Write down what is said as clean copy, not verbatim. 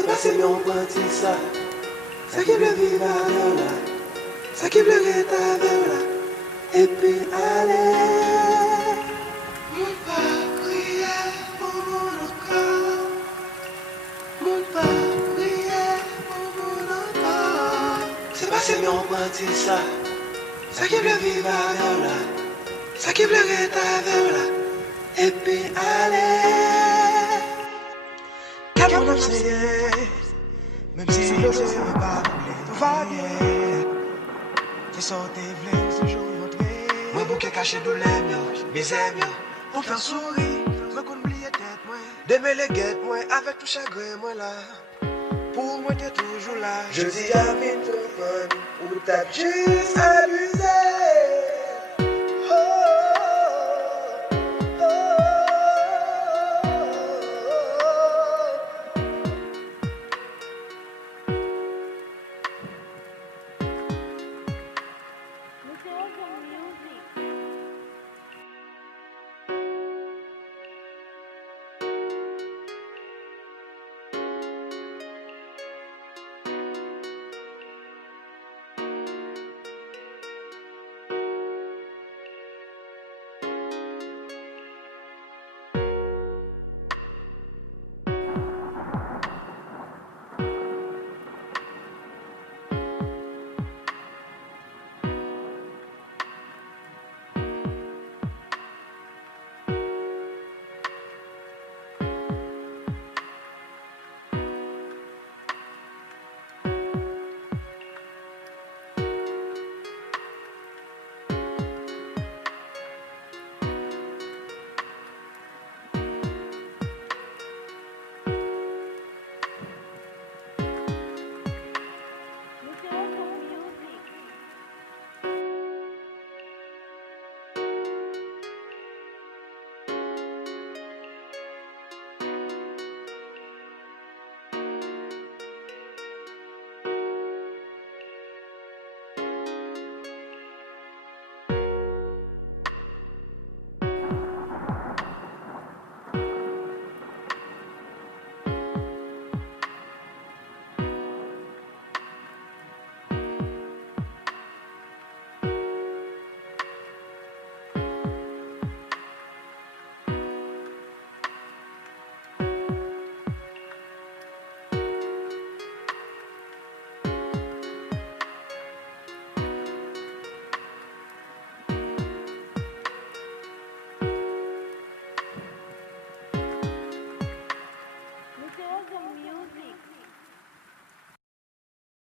C'est pas si on prend ça. Ça qui veut vivre avec là. Ça qui veut être avec là. Et puis aller. Mon pas crier pour mon corps. Mon pas crier pour mon corps. C'est pas si on prend ça. Ça qui veut vivre avec là. Ça qui veut être avec là. Et puis aller. Quand on a essayé, même si le jeu n'est pas voulu, tout va bien. C'est sorti, v'lait, c'est jour montré. Moi, bouquet caché de l'aime, mes amis, pour faire sourire, me qu'on oublie tête, moi. D'aimer les guettes, moi, avec tout chagrin, moi là. Pour moi, t'es toujours là. Je dis à vite, ou t'as juste abusé.